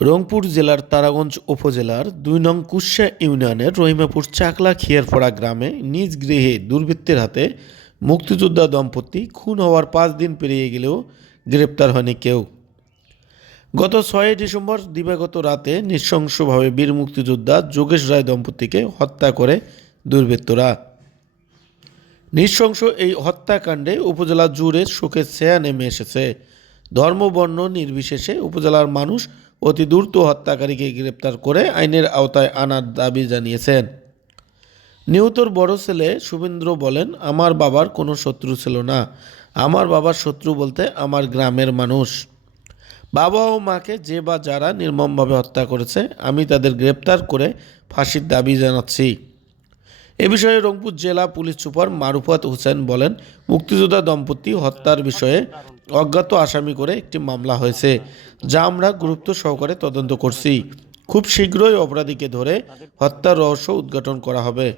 রংপুর জেলার তারাগঞ্জ উপজেলার ২ নং কুষ্যা ইউনিয়নের রহিমাপুর চাকলা খিয়ারপাড়া গ্রামে নিজ গৃহে দুর্বৃত্তের হাতে মুক্তিযোদ্ধা দম্পতি খুন হওয়ার ৫ দিন পেরিয়ে গেলেও গ্রেপ্তার হয়নি কেউ। গত ৬ ডিসেম্বর দিবাগত রাতে নৃশংসভাবে বীর মুক্তিযোদ্ধা যোগেশ রায় দম্পতিকে হত্যা করে দুর্বৃত্তরা। নৃশংস এই হত্যাকাণ্ডে উপজেলা জুড়ে শোকের ছায়া নেমে এসেছে। ধর্ম বর্ণ নির্বিশেষে উপজেলার মানুষ অতি দ্রুত হত্যাকারীকে গ্রেপ্তার করে আইনের আওতায় আনার দাবি জানিয়েছেন। নিহতর বড় ছেলে শুভেন্দ্র বলেন, আমার বাবার কোনো শত্রু ছিল না। আমার বাবার শত্রু বলতে আমার গ্রামের মানুষ। বাবা ও মাকে যে বা যারা নির্মমভাবে হত্যা করেছে আমি তাদের গ্রেপ্তার করে ফাঁসির দাবি জানাচ্ছি। এ বিষয়ে রংপুর জেলা পুলিশ সুপার মারুফাত হোসেন বলেন, মুক্তিযোদ্ধা দম্পতি হত্যার বিষয়ে অজ্ঞাত আসামি করে একটি মামলা হয়েছে, যা আমরা গুরুত্ব সহকারে তদন্ত করছি। খুব শীঘ্রই অপরাধীকে ধরে হত্যার রহস্য উদ্ঘাটন করা হবে।